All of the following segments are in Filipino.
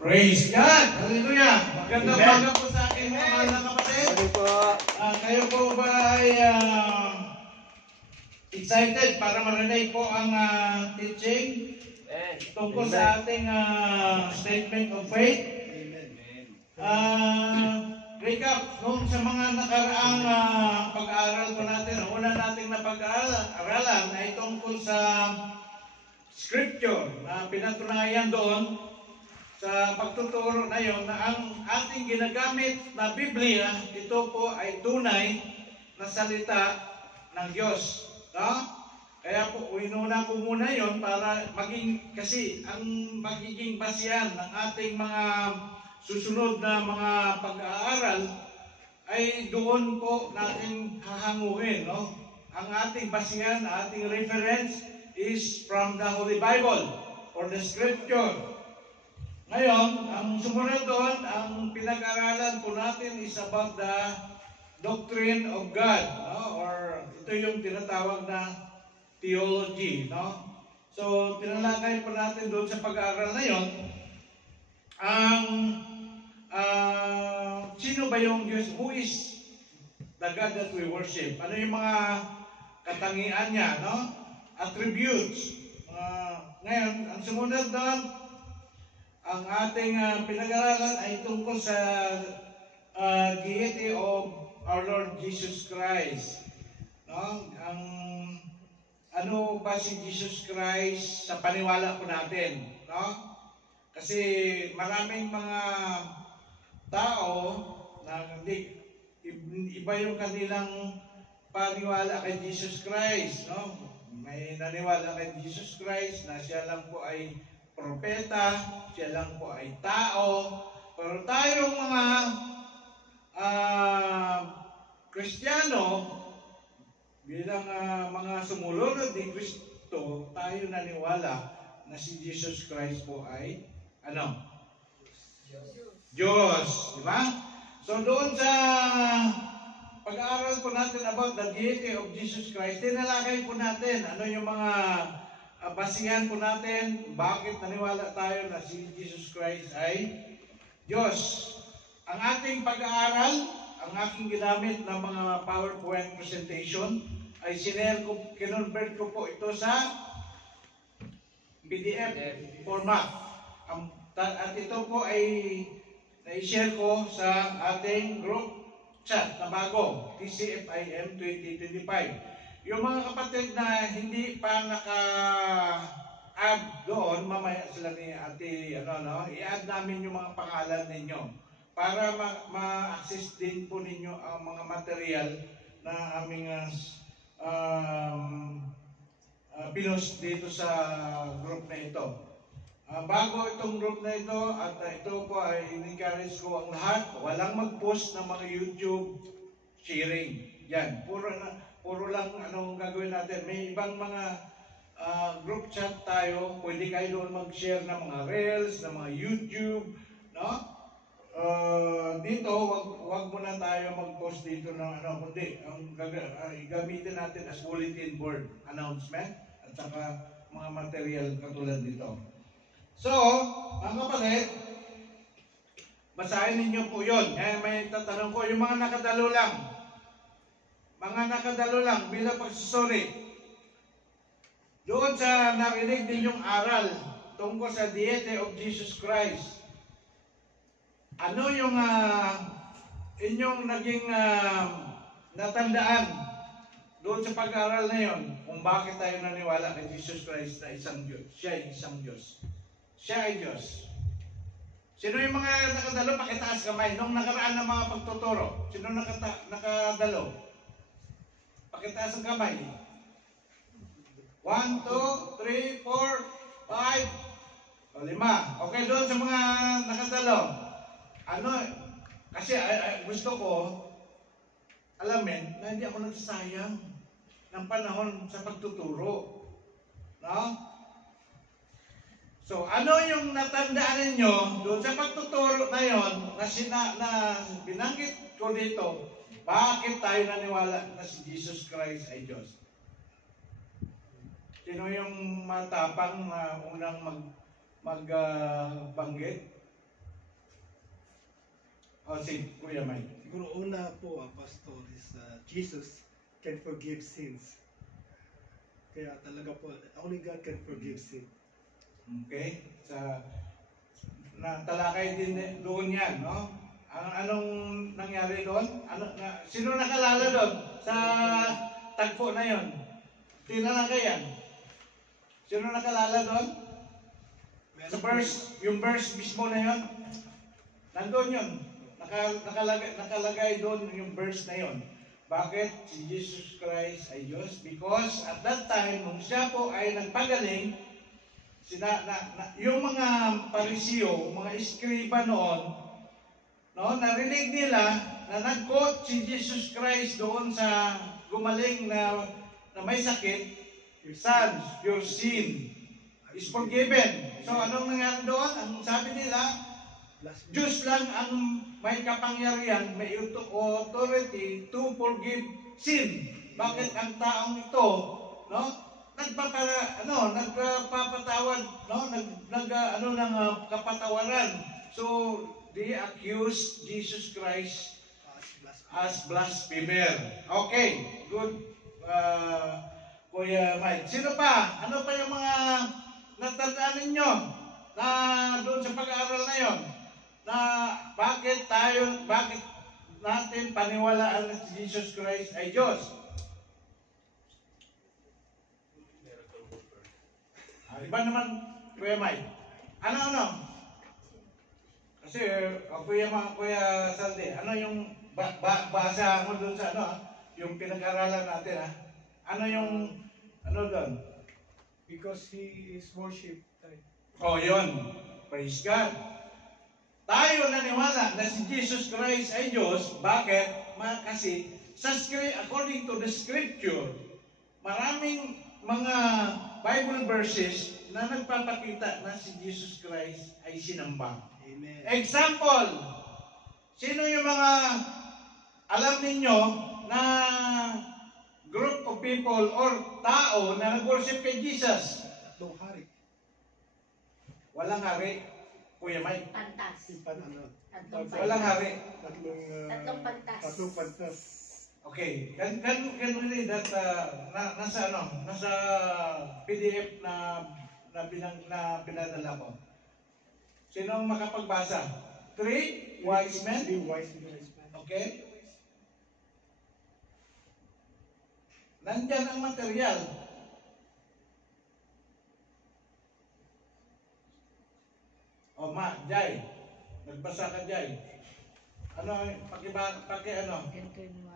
Praise God! Hallelujah! Magandang umaga po sa akin mga mahal na kapatid. Kayo po ba ay excited para marinig po ang teaching tungkol sa ating statement of faith? Recap, nung sa mga nakaraang pag-aaral po natin, una nating napag-aaralan ay tungkol sa scripture na pinatunayan doon sa pagtuturo na yon na ang ating ginagamit na Biblia, ito po ay tunay na salita ng Diyos. No? Kaya po, inuna ko muna yon para maging, kasi ang magiging basihan ng ating mga susunod na mga pag-aaral ay doon po natin hahanguin. No? Ang ating basihan, ating reference is from the Holy Bible or the Scripture. Ngayon, ang sumunod doon, ang pinag-aralan po natin is about the doctrine of God, no? Or ito yung tinatawag na theology, no? So, tinalakay po natin doon sa pag-aaral na yon ang sino ba yung Diyos? Who is the God that we worship? Ano yung mga katangian niya, no? Attributes. Ngayon, ang sumunod doon, ang ating pinag-aralan ay tungkol sa deity of our Lord Jesus Christ. No? Ano ba si Jesus Christ sa paniwala po natin? No? Kasi maraming mga tao na hindi iba yung kanilang paniwala kay Jesus Christ. No? May naniwala kay Jesus Christ na siya lang po ay propeta, siya lang po ay tao. Pero tayong mga Kristiyano, bilang mga sumulunod ni Kristo, tayo naniwala na si Jesus Christ po ay ano? Diyos. Di ba? So doon sa pag-aaral po natin about the deity of Jesus Christ, tinalakay po natin ano yung mga basihan po natin, bakit naniwala tayo na si Jesus Christ ay Diyos. Ang ating pag-aaral, ang aking ginamit ng mga PowerPoint presentation, ay kinonvert ko po ito sa PDF format. At ito po ay na-share ko sa ating group chat na bago, TCFIM 2025. Yung mga kapatid na hindi pa naka-add doon, mamaya sila ni Ate, i-add namin yung mga pangalan ninyo para ma-access din po ninyo ang mga material na aming pinost dito sa group na ito. Bago itong group na ito, at ito po ay in-encourage ko ang lahat, walang mag-post ng mga YouTube sharing. Yan, puro lang anong gagawin natin. May ibang mga group chat tayo. Pwede kayo doon mag-share ng mga reels, ng mga YouTube, no? Dito, wag muna tayo mag-post dito ng kundi ang gamitin natin as bulletin board announcement at saka mga material katulad dito. So, mga kapatid, basahin ninyo po yun. May tatanong ko, yung mga nakadalo lang, bilang pagsusuri. Doon sa narinig din yung aral tungkol sa deity of Jesus Christ. Ano yung inyong naging natandaan doon sa pag-aaral na yon kung bakit tayo naniwala kay Jesus Christ na isang Diyos? Siya ay isang Diyos. Siya ay Diyos. Sino yung mga nakadalo? Pakitaas kamay. Nung nakaraan ng mga pagtuturo, sino nakadalo? Pakitaas ang kamay. 1, 2, 3, 4, 5, 5. Okay, doon sa mga nakadalo. Kasi gusto ko alamin na hindi ako nagsasayang ng panahon sa pagtuturo. No? So, ano yung natandaan ninyo doon sa pagtuturo na yon na binanggit ko dito? Bakit tayo naniwala na si Jesus Christ ay Diyos? Sino yung matapang na unang magbanggit? O si Kuya Mike. Siguro una po, Pastor, is Jesus can forgive sins. Kaya talaga po, only God can forgive sin. Okay? Talakay din doon yan, no? Anong nangyari doon? Sino nakalala doon sa tagpo na yon? Tinalakay yan. Sino nakalala doon? Sa verse, yung verse mismo na yon. Nandun yun. Nakalagay doon yung verse na yon. Bakit si Jesus Christ ay Diyos? Because at that time, nung siya po ay nagpagaling, yung mga Parisiyo, mga eskriba noon, no, narinig nila na nag-quote si Jesus Christ doon sa gumaling na may sakit, Son, your sin is forgiven. So anong nangyari doon? Ang sabi nila, Diyos lang ang may kapangyarihan, may authority to forgive sin. Bakit ang taong ito, no, nagpapatawad, no, ng kapatawaran. So they accuse Jesus Christ as blasphemer. Okay, good. Kuya Mike. Sino pa? Ano pa yung mga natandaan ninyo na doon sa pag-aaral na yon? Na bakit natin paniwalaan na si Jesus Christ ay Diyos? Iba naman, Kuya Mike. Ano? Kasi, Kuya Salde, ano yung basa mo doon sa yung pinag-aralan natin, ha? Ano yung, doon? Because He is worshipped. Oh, yun. Praise God. Tayo naniwala na si Jesus Christ ay Diyos. Bakit? Kasi, according to the Scripture, maraming mga Bible verses na nagpapakita na si Jesus Christ ay sinamba. Amen. Example, sino yung mga alam ninyo na group of people or tao na nag-worship kay Jesus? Tatlong hari. Walang hari, Kuya Mike. Pantas. Walang hari. Tatlong pantas. Tatlong pantas. Okay, can we read that nasa PDF na pinadala ko. Sino ang makapagbasa? 3 wise men. 3 wise men. Okay? Nandyan ang material. O Jai. Nagbasa ka, Jai. Ano, ano?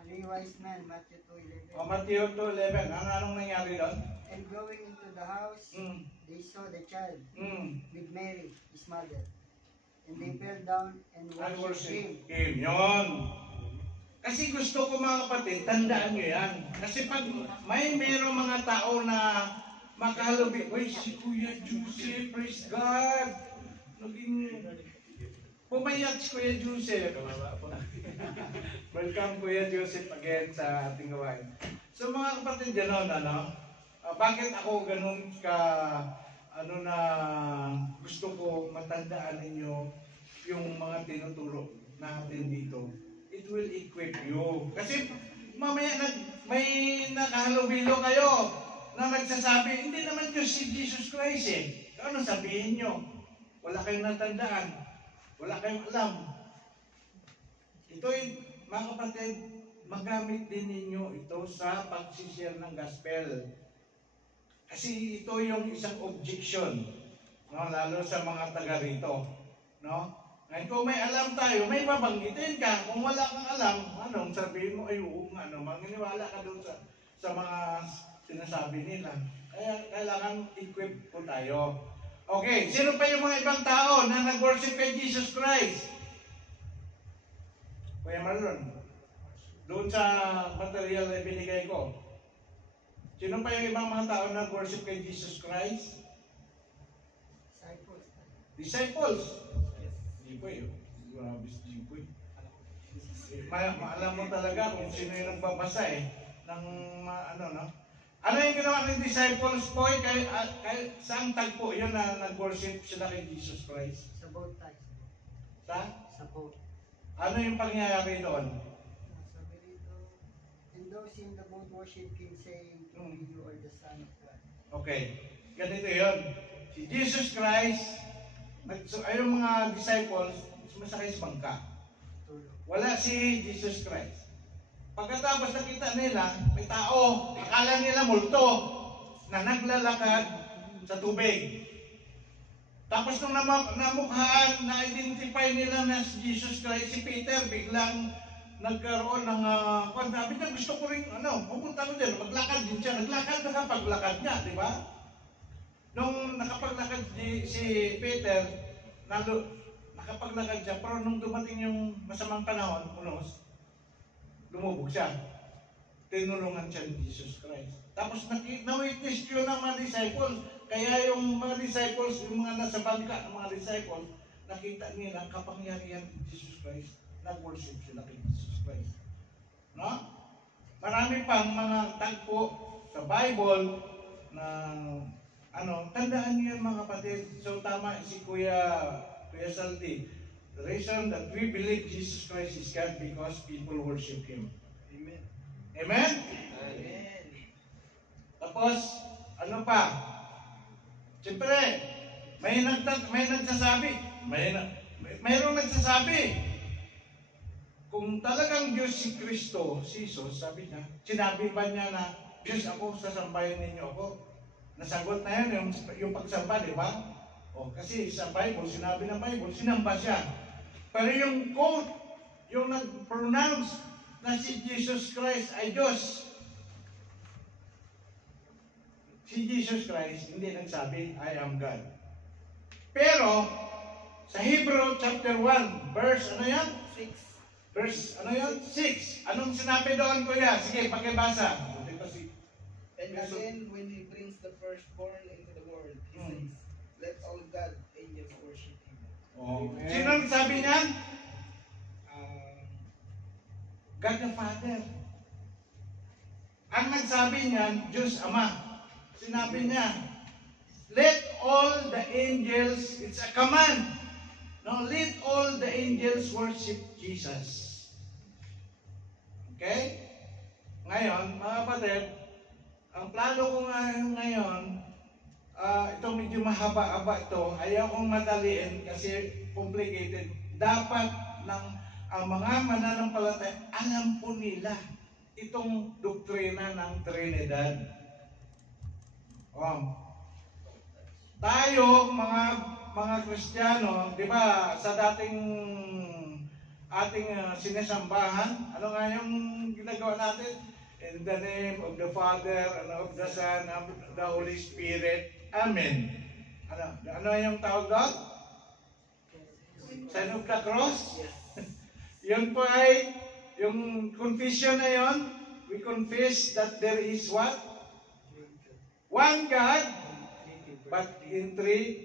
3 wise men, Matthew 2:11. O Matthew 2:11. Anong nangyari doon? And going into the house, they saw the child with Mary, his mother. And they fell down and worshipped him. Yun. Kasi gusto ko mga kapatid, tandaan nyo yan. Kasi pag merong mga tao na makahalubig, uy, si Kuya Joseph, praise God. Pumayat si Kuya Joseph. Welcome Kuya Joseph again sa ating gawain. So mga kapatid, gano'n, bakit ako ganun na gusto ko matandaan ninyo yung mga tinuturo natin dito. It will equip you. Kasi mamaya may nakahalubilo kayo na nagsasabi, hindi naman Diyos si Jesus Christ eh. Ano sabihin nyo? Wala kayong natandaan. Wala kayong alam. Ito mga kapatid, magamit din ninyo ito sa pag-share ng gospel. Kasi ito yung isang objection, no? Lalo sa mga taga rito. No? Ngayon kung may alam tayo, may babanggitin ka. Kung wala kang alam, anong sabihin mo, ay oo nga, maniniwala ka doon sa mga sinasabi nila. Kaya kailangan equip po tayo. Okay, sino pa yung mga ibang tao na nag-worship kay Jesus Christ? Kuya Marlon, doon sa material na binigay ko, sino pa yung ibang mga tao na nag-worship kay Jesus Christ? Disciples. Jipoy, grabe si Jipoy. Alam mo talaga kung sino yung nagbabasa ng Ano yung ginawa ng disciples po? Saan tagpo yun na nag-worship sila kay Jesus Christ? Sa boat tayo. Sa? Sa boat. Ano yung pangyayari doon? Sabi dito, and those in the boat worship him, saying, truly you are the Son of God. Okay. Ganito yun. Si Jesus Christ, yung mga disciples, sumasakay sa bangka. Wala si Jesus Christ. Pagkatapos nakita nila, may tao, akala nila multo, na naglalakad sa tubig. Tapos nung namukhaan, na-identify nila na si Jesus Christ, si Peter, biglang nagkaroon ng, sabi niya, gusto ko rin, pupunta ko din, maglakad din siya. Naglakad, nakapaglakad niya, di ba? Nung nakapaglakad si Peter, nakapaglakad siya, pero nung dumating yung masamang panahon, lumubog siya. Tinulungan siya ni Jesus Christ. Tapos na-witness yun ng mga disciples. Kaya yung mga disciples, yung mga nasa bangka ng mga disciples, nakita nila ang kapangyarihan ni Jesus Christ. Nag-worship sila kay Jesus Christ. No? Marami pang mga tagpo sa Bible na tandaan niyo yan mga kapatid. So tama si Kuya Saldi. The reason that we believe Jesus Christ is God because people worship Him. Amen. Amen? Amen. Tapos, ano pa? Siyempre, mayroong nagsasabi, kung talagang Diyos si Kristo, si Jesus, sabi niya, sinabi ba niya na, Diyos ako, sasambahin ninyo ako? Nasagot na yun, yung pagsamba, di ba? Kasi sa Bible, sinabi ng Bible, sinamba siya. Pero yung quote, yung nag-pronounce na si Jesus Christ ay Diyos, si Jesus Christ hindi nagsabi, I am God. Pero, sa Hebrew chapter 1, verse, 6. Verse, 6. Anong sinabi doon, Kuya? Sige, pakibasa. And again, when He brings the firstborn into the world, He says, let all God angels worship Him. Sino nagsabi niyan? God the Father. Ang nagsabi niyan, Diyos Ama. Sinabi niya, let all the angels, it's a command. No, let all the angels worship Jesus. Okay? Ngayon, mga kapatid, ang plano ko ngayon, ito medyo mahaba-haba ito. Ayaw kong madaliin kasi complicated. Dapat ang mga mananampalataya, alam po nila itong doktrina ng Trinidad. Tayo, mga Kristiyano, di ba, sa ating sinasambahan, ano nga yung ginagawa natin? In the name of the Father, and of the Son, and of the Holy Spirit. Amen. Ano yung tawag doon? Sign of the cross? Yun po ay, yung confession na yun, we confess that there is what? One God, but in three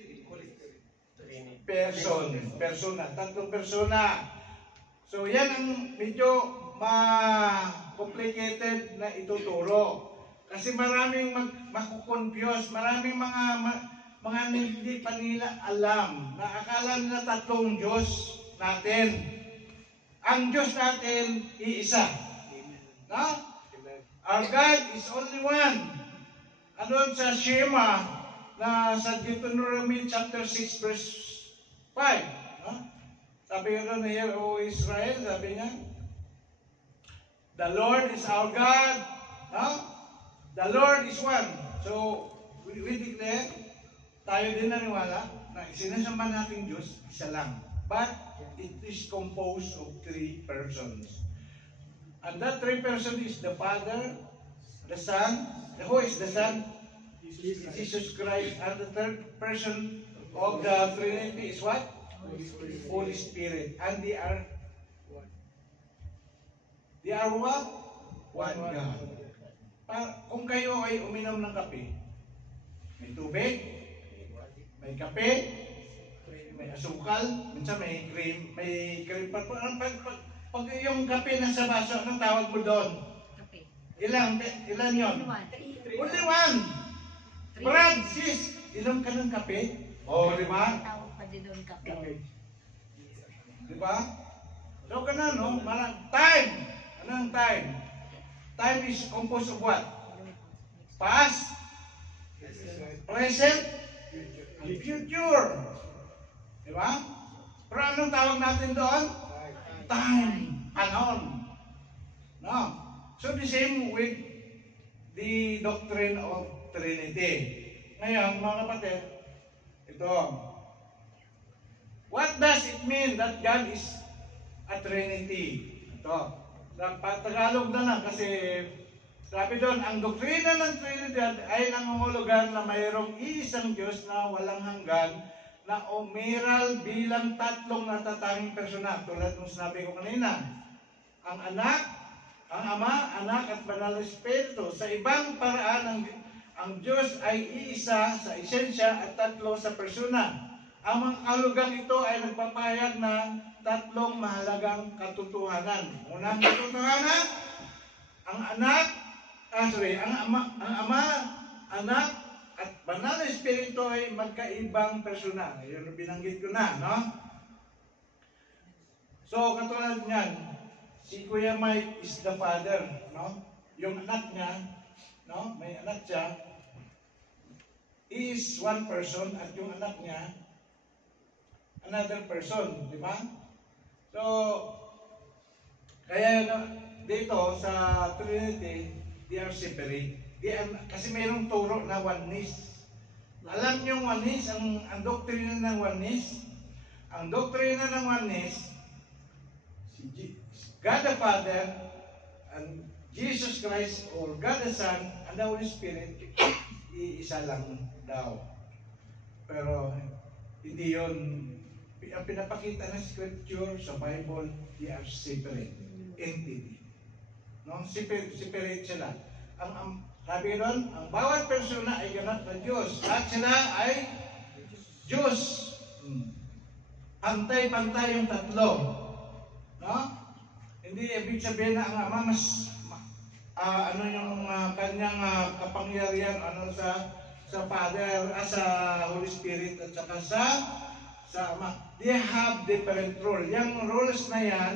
tatlong persona. So yan ang medyo complicated na ituturo. Kasi maraming makukonfuse, maraming mga hindi pa nila alam na akala nila tatlong Diyos natin. Ang Diyos natin, iisa. No? Our God is only one. Ano sa Shema, na sa Deuteronomy chapter 6 verse 5. No? Sabi nga doon, here, O Israel, sabi niya, the Lord is our God. No? The Lord is one. So, we declare, tayo din naniwala na sinasamba nating Diyos, isa lang. But, it is composed of three persons. And that three persons is the Father, the Son, who is the Son? Jesus Christ. And the third person of the Trinity is what? Holy Spirit. And they are what? One God. Kung kayo ay uminom ng kape, may tubig, may kape, may asukal, minsan may cream, pag yung kape nasa baso, anong tawag mo doon? Kape. Ilan yon? Only one. Brad, sis, inom ka ng kape? Oh, di ba? Tawag pa din doon kape. Di ba? So, kanan, no? Time. Ano ang time? Time is composed of what? Past, present, and future. Diba? Pero anong tawag natin doon? Time. Panahon. No? So, the same with the doctrine of Trinity. Ngayon, mga kapatid, ito. What does it mean that God is a Trinity? Ito. Tagalog na lang kasi sabi doon, ang doktrina ng Trinidad ay nangungulugan na mayroong isang Diyos na walang hanggan na umiral bilang tatlong natatanging persona. Tulad ng sinabi ko kanina, ang anak, ang ama, anak at banal na espiritu. Sa ibang paraan, ang Diyos ay iisa sa esensya at tatlo sa persona. Ang mga kahulugan ito ay nagpapahayag ng tatlong mahalagang katotohanan. Unang katotohanan, ang ama, anak, at banal na espiritu ay magkaibang persona. Yun binanggit ko na, no? So, katulad niyan, si Kuya Mike is the father, no? Yung anak niya, no? May anak siya, he is one person at yung anak niya, another person, di ba? So, kaya dito sa Trinity, they are separate. Kasi mayroong turo na oneness. Alam niyo oneness, ang doktrina ng oneness, ang doktrina ng oneness, God the Father and Jesus Christ or God the Son and the Holy Spirit, iisa lang daw. Pero hindi yun, ang pinapakita ng Scripture sa Bible, they are separate entity. No? Separate sila. Sabi ron, ang bawat persona ay ganap na Diyos. At sila ay Diyos. Pantay-pantay yung tatlo. No? Hindi ibig sabihin na ang ama mas yung kanyang kapangyarihan sa Father, sa Holy Spirit at saka sa Ama. They have different role. Yung roles na yan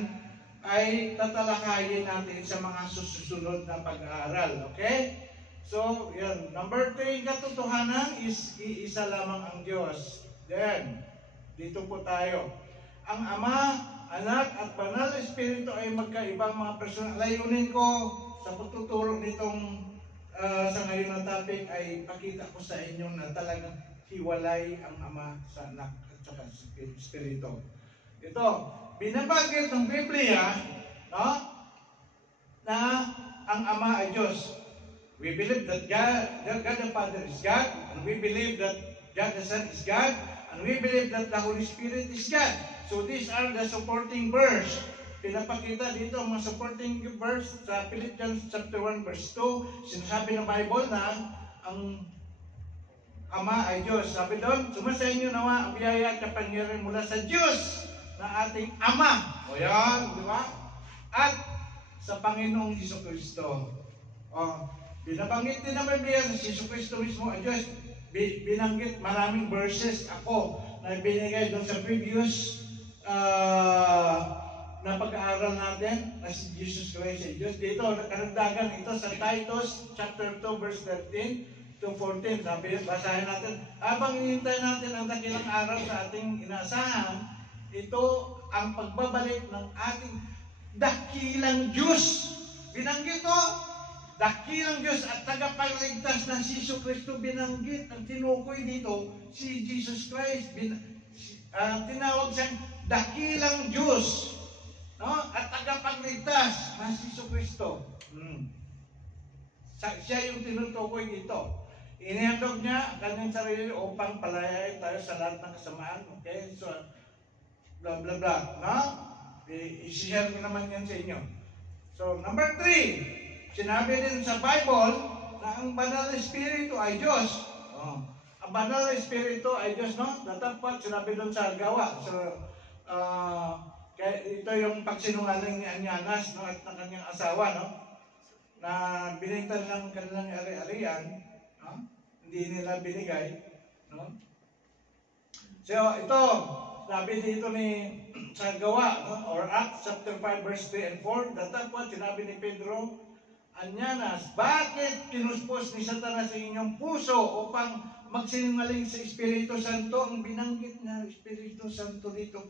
ay tatalakayin natin sa mga susunod na pag-aaral. Okay? So, yan. Number 3, katotohanan is iisa lamang ang Diyos. Then, dito po tayo. Ang Ama, Anak at Banal na Espiritu ay magkaibang mga persona. Layunin ko sa pagtuturo nitong sa ngayon na topic ay pakita ko sa inyo na talagang hiwalay ang Ama sa Anak at saka sa Espiritu. Ito, binabanggit ng Biblia, no, na ang Ama ay Diyos. We believe that God the Father is God, and we believe that God the Son is God, and we believe that the Holy Spirit is God. So these are the supporting verse. Pinapakita dito ang mga supporting verse sa Philippians chapter 1 verse 2. Sinasabi ng Bible na ang Ama ay Diyos. Sabi doon, sumasa inyo nawa ang biyaya at kapangyarihan mula sa Diyos na ating Ama. O yan, di ba? At sa Panginoong Jesucristo. Binabanggit din ng Biblia na si Jesucristo mismo ay Diyos. Binanggit maraming verses ako na binigay doon sa previous na pag-aaral natin na si Jesus Christ ay Diyos. Dito, karagdagan ito sa Titus chapter 2 verse 13 to 14. Sabi, basahin natin. Habang inintay natin ang dakilang araw sa ating inaasahan, ito ang pagbabalik ng ating dakilang Diyos. Binanggit ito, dakilang Diyos at tagapagligtas na si Jesucristo. Binanggit, ang tinukoy dito, si Jesus Christ. Tinawag siyang dakilang Diyos, no? At tagapagligtas na si Jesucristo. Siya yung tinutukoy dito. Inihandog niya ang kanyang sarili upang palayain tayo sa lahat ng kasamaan. Okay? So, blah blah blah. No? I-share ko naman yan sa inyo. So, number 3, sinabi din sa Bible na ang Banal na Espiritu ay Diyos. Ang Banal na Espiritu ay Diyos, no? Datapot, sinabi doon sa Gawa. So, ito yung pagsinungaling ni Anyanas, no? At ng kanyang asawa, no? Na binenta ng kanilang ari-arian, no? Hindi nila binigay, no? So, ito, sabi dito ni sa gawa, no? Or Acts chapter 5 verse 3 and 4, datapwat sinabi ni Pedro, Anyanas, bakit tinuspos ni Satanas sa inyong puso upang magsinungaling sa Espiritu Santo? Ang binanggit na Espiritu Santo dito,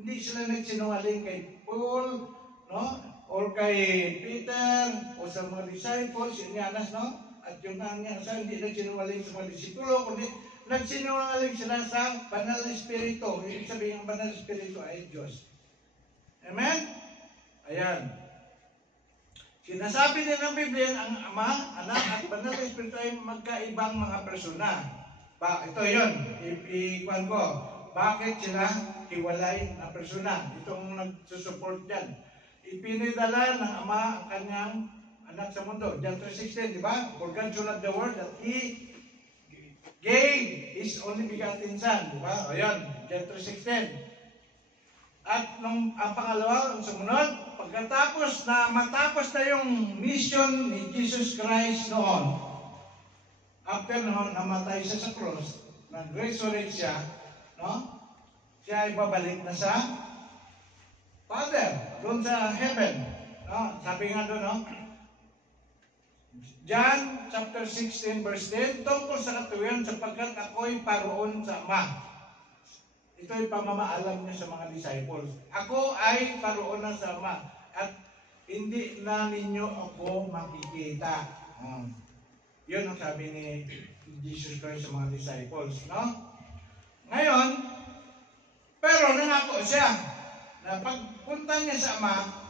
hindi sila nagsinungaling kay Paul, no? Or kay Peter, o sa mga disciples, Anyanas, no? At yung Anyanas, hindi nagsinungaling sa mga disipulo, kundi nagsinungaling sila sa Banal na Espiritu. Ibig sabihin, ang Banal na Espiritu ay Diyos. Amen? Ayan. Sinasabi din ng Biblia, ang Ama, Anak, at Banal na Espiritu ay magkaibang mga persona. Ito yun, ikuan ko. Bakit sila hiwalay na persona? Itong nagsusupport dyan. Ipinidala ng Ama ang kanyang anak sa mundo. John 3:16, di ba? For God so loved the world that He gave His only begotten Son, di ba? Ayan, John 3:16. At ang pangalawa, ang sumunod, matapos na yung mission ni Jesus Christ noon, after noon, namatay siya sa cross, nag-resurrect siya, no? Siya ay babalik na sa Father, doon sa heaven. No? Sabi nga doon, no? John chapter 16 verse 10, tungkol sa katuwiran sapagkat ako'y paroon sa Ama. Ito ay pamamaalam niya sa mga disciples. Ako ay paroon na sa Ama at hindi na ninyo ako makikita. Yun ang sabi ni Jesus Christ sa mga disciples. No? Ngayon, pero nangako siya na pagpunta niya sa Ama,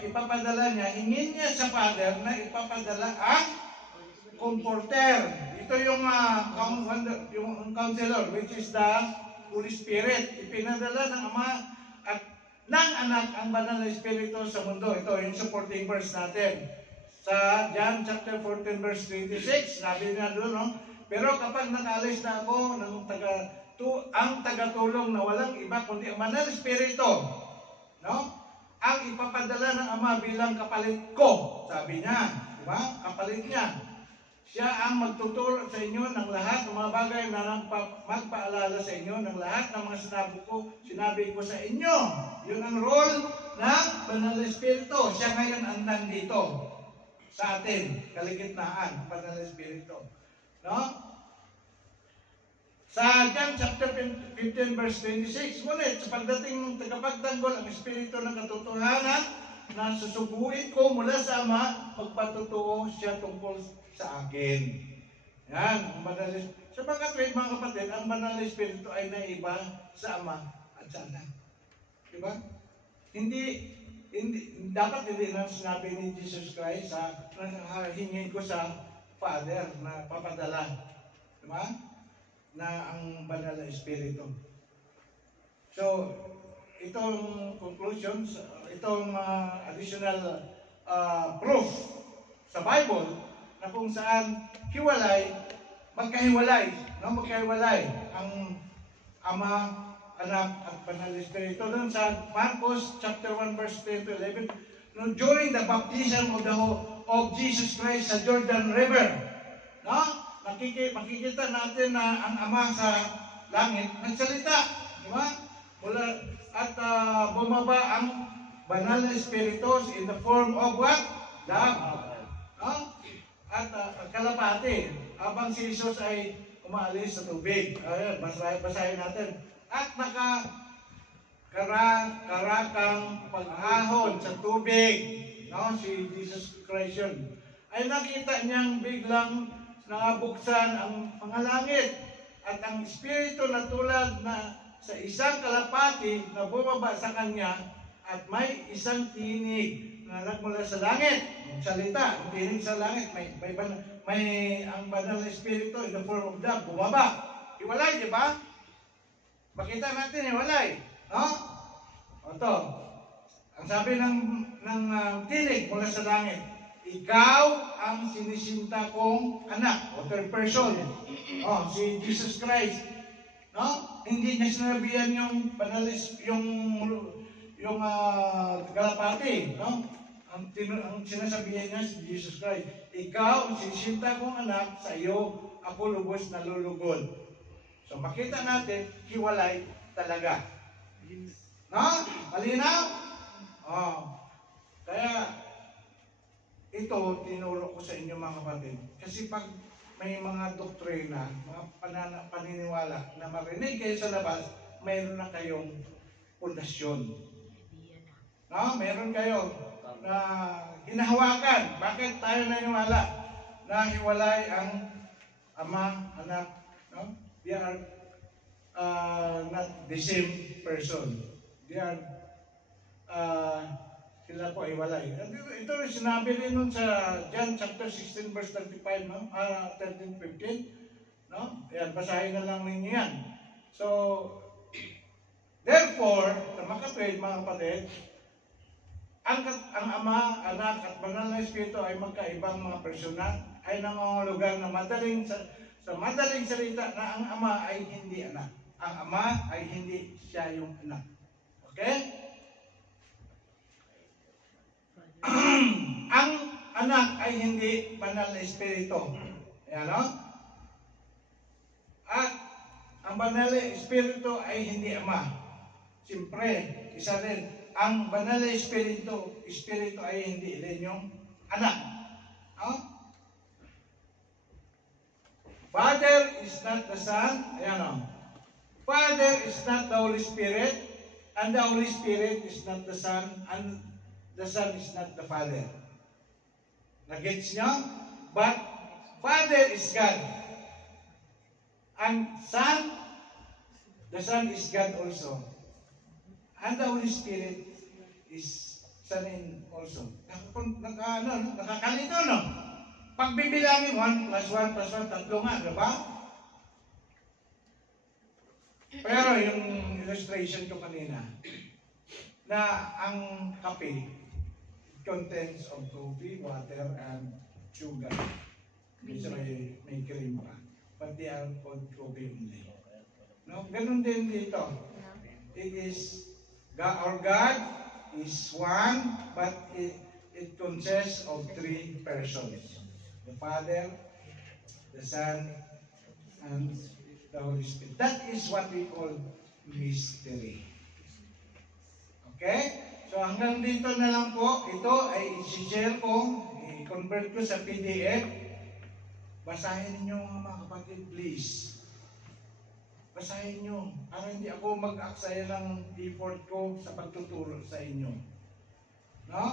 ipapadala niya, hingin niya sa Father na ipapadala ang Comforter. Ito yung Counselor, which is the Holy Spirit. Ipinadala ng Ama at ng Anak ang Banal na Espiritu sa mundo. Ito yung supporting verse natin. Sa John chapter 14 verse 26, sabi niya doon, no? Pero kapag nakaalis na ako ng ang tagatulong na walang iba kundi ang Banal na Espiritu, no? Ang ipapadala ng Ama bilang kapalit ko, sabi niya, di ba? Kapalit niya. Siya ang magtuturo sa inyo ng lahat ng mga bagay na magpaalala sa inyo ng lahat ng mga sinabi ko sa inyo. Yun ang role ng Banal na Espiritu. Siya ngayon ang nandito sa atin, kaligitnaan, Banal na Espiritu. No? Sa John chapter 15 verse 26, ngunit sa pagdating ng tagapagtanggol ang Espiritu ng katotohanan na susubuin ko mula sa Ama, magpatutuo siya tungkol sa akin. Yan, ang Banal na Espiritu. Sa mga kapatid, ang Banal na Espiritu ay naiba sa Ama at sa Anak. Diba? Hindi dapat hindi na sinabi ni Jesus Christ na hingin ko sa Father na papadala. Diba? Na ang Banal na Espiritu. So, itong conclusions, itong additional proof sa Bible na kung saan magkahiwalay ang Ama, Anak at Banal na Espiritu. Doon sa Marcos chapter 1 verse 10 to 11, during the baptism of Jesus Christ sa Jordan River, no? Makikita natin na ang Ama sa langit nagsalita, di ba? At bumaba ang Banal na Espiritu in the form of what? Dove. No? At kalapati, habang si Jesus ay umaalis sa tubig. Ayan, basahin natin. At karakang pag-ahon sa tubig, no? Si Jesus Christ yun, ay nakita niyang biglang nabuksan ang mga langit at ang Espiritu na tulad na sa isang kalapati na bumaba sa kanya at may isang tinig na nagmula sa langit. Salita, ang tinig sa langit, may ang Banal na Espiritu in the form of dove, bumaba. Iwalay, di ba? Makita natin, iwalay. No? Ito, ang sabi ng tinig mula sa langit, ikaw ang sinisinta kong anak, o third person. Si Jesus Christ. No? Hindi niya sinabihan yung kalapati, no? Ang sinasabihan niya si Jesus Christ, ikaw ang sinisinta kong anak, sa iyo ako lubos na lulugod. So makita natin, hiwalay talaga. No? Malinaw? Oh. Kaya, ito, tinuro ko sa inyo mga kapatid. Kasi pag may mga doktrina, mga paniniwala na marinig kayo sa labas, mayroon na kayong pundasyon. No? Meron kayo na hinahawakan. Bakit tayo naniwala na hiwalay ang ama, anak? No? They are not the same person. They are sila po ay walay. Ito sinabi rin nun sa John chapter 16 verse 35, no? 13-15. No? Ayan, basahin na lang ninyo yan. So, therefore, sa makatwid, mga kapatid, ang Ama, Anak, at Banal na Espiritu ay magkaibang mga persona, ay nangangulugan na sa madaling salita na ang Ama ay hindi anak. Ang Ama ay hindi siya yung anak. Okay? Ang anak ay hindi banal na espiritu. Ayan, no? At ang banal na espiritu ay hindi ama. Siyempre, isa rin. Ang banal na espiritu ay hindi rin yung anak. No? Father is not the Son. Ayan, no? Father is not the Holy Spirit. And the Holy Spirit is not the Son. And the Son is not the Father. Nagets nyo? But Father is God. And Son, the Son is God also. And the Holy Spirit is Son also. Nakakalito, no? Pag bibilangin 1 plus 1 plus 1, tatlo nga, diba? Pero yung illustration ko kanina, na ang kape, contents of coffee, water, and sugar. Minsan may cream pa. But they are called coffee only. No? Ganun din dito. It is, our God is one, but it consists of 3 persons. The Father, the Son, and the Holy Spirit. That is what we call mystery. Okay? So hanggang dito na lang po. Ito ay i-share ko, i-convert ko sa PDF. Basahin niyo mga kapatid, please. Basahin niyo. Para hindi ako mag-aksaya ng effort ko sa pagtuturo sa inyo. No?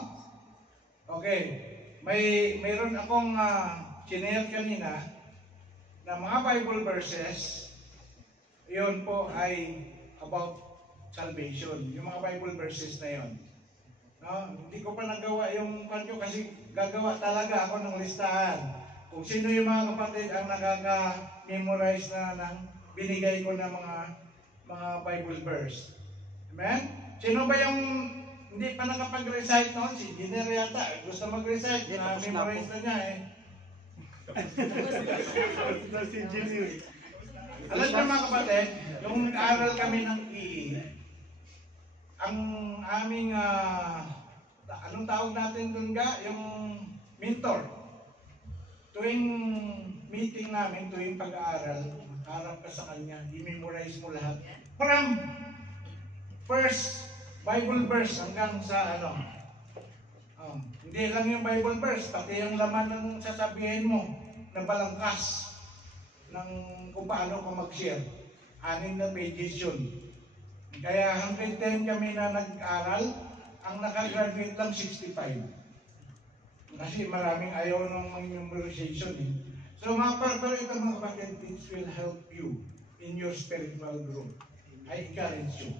Okay. Mayroon akong chinare kanina na mga Bible verses. Yun po ay about salvation. Yung mga Bible verses na yun. No? Hindi ko pa nagawa yung kanyo kasi gagawa talaga ako ng listahan. Kung sino yung mga kapatid ang nakaka-memorize na ng binigay ko na mga Bible verse. Amen? Sino ba yung hindi pa nakapag-recite noon? Si Giner yata. Gusto mag-recite. Na-memorize na niya eh. Si Junior. Alam niyo mga kapatid, nung nag-aaral kami ng EE, ang aming, anong tawag natin doon ga? Yung mentor. Tuwing meeting namin, tuwing pag-aaral, harap ka sa kanya, i-memorize mo lahat. From first Bible verse hanggang sa ano. Hindi lang yung Bible verse, pati yung laman ng sasabihin mo na balangkas ng kung paano ka mag-share. 6 na pages yun. Kaya 110 kami na nag-aral, ang nakagraduate lang 65. Kasi maraming ayaw ng memorization eh. So mga pero ito mga kapatid, this will help you in your spiritual growth. I encourage you.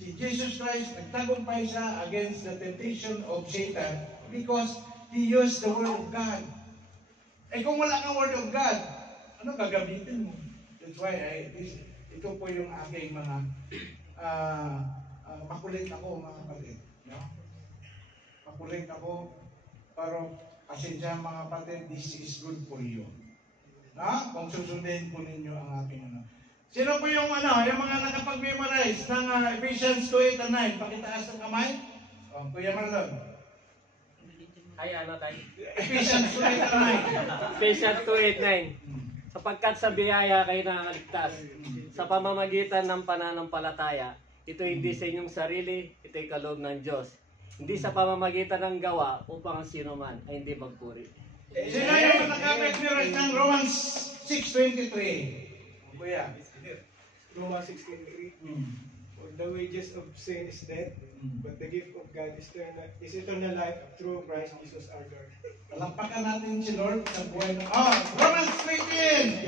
Si Jesus Christ, nagtagumpay siya against the temptation of Satan because He used the Word of God. Eh kung wala kang Word of God, ano gagamitin mo? That's why ito po yung aking mga makulit ako mga kapatid. No? Makulit ako, pero pasensya mga kapatid, this is good for you. No? Kung susundin po ninyo ang aking ano. Sino po yung yung mga nakapag-memorize ng Ephesians 2:8 and 9? Pakitaas ng kamay. Kuya Marlon. Ay, ano tayo? Ephesians 2:8 and 9. Ephesians 2:8-9. Sapagkat sa biyaya kayo nakakaligtas sa pamamagitan ng pananampalataya, Ito hindi sa inyong sarili, ito ay kaloob ng Diyos. Hindi sa pamamagitan ng gawa upang ang sino man ay hindi magpuri. Sino yung nakapag-mirrors ng Romans 6:23? Kuya. Romans 16:3. For the wages of sin is death, but the gift of God is eternal life through Christ Jesus our Lord. Palampakan natin si Lord sa buhay ng... Romans 3:10!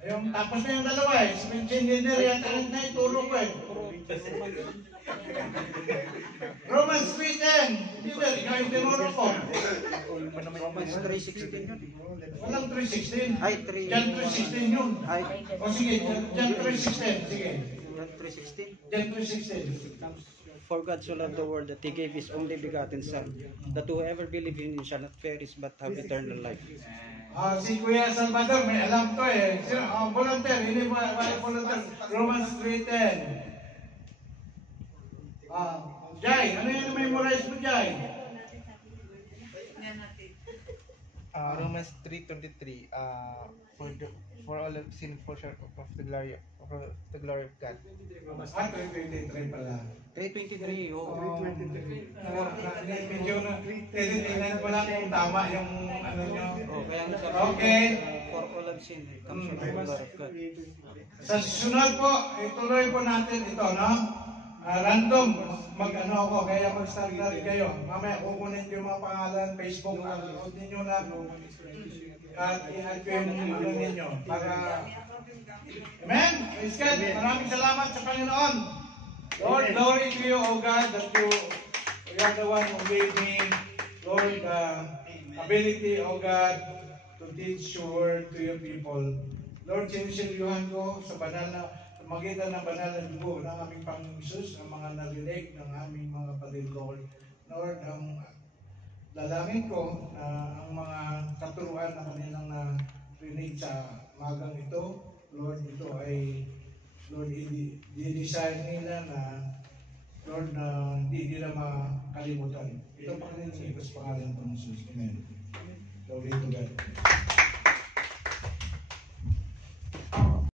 Ayun, tapos na yung dalawa eh. Si engineer yan na ituro ko eh. Romans 3:10. Engineer, ikaw yung tinuro ko. Romans 3:16 yun. Walang 3:16. Ay, 3. John 3:16 yun. Ay, O sige, John 3:16. Sige. John 3:16. John 3:16. For God so loved the world that He gave His only begotten Son, that whoever believes in Him shall not perish but have eternal life. Si Kuya Salvador, may alam to eh. Sino? Volunteer, hindi ba volunteer? Romans 3:10. Jai, ano yung memorize mo, Jai? Romans 3:23. For all have sinned for short of the glory of God. 3:23 pala. 3:23, Medyo na, tinitingnan ko lang kung tama yung ano nyo. kaya nga sabi, Okay. for all have sinned, comes from the blood of God. Sa susunod po, ituloy po natin ito, no? Random, mag-ano ako, kaya mag-start na rin kayo. Mamaya, kukunin ko yung mga pangalan, Facebook, account ninyo na. At i-add ko yung ano ninyo. Para, amen? Praise God. Maraming salamat sa Panginoon. Lord, glory to you, O God, that you are the one who gave me, Lord, ability, O God, to teach your word to your people. Lord, sinisilyuhan ko sa banal na magitan ng banal na dugo ng aming Panginoong Isus, ang mga narinig ng aming mga kapatid, Lord. Lord, ang dalangin ko na ang mga katuruan na kanilang narinig sa magang ito, Lord, ito ay, Lord, i-desire nila na, Lord, na hindi nila makalimutan. Ito pa rin sa pangalan ng Panginoong Isus. Amen. Glory to God.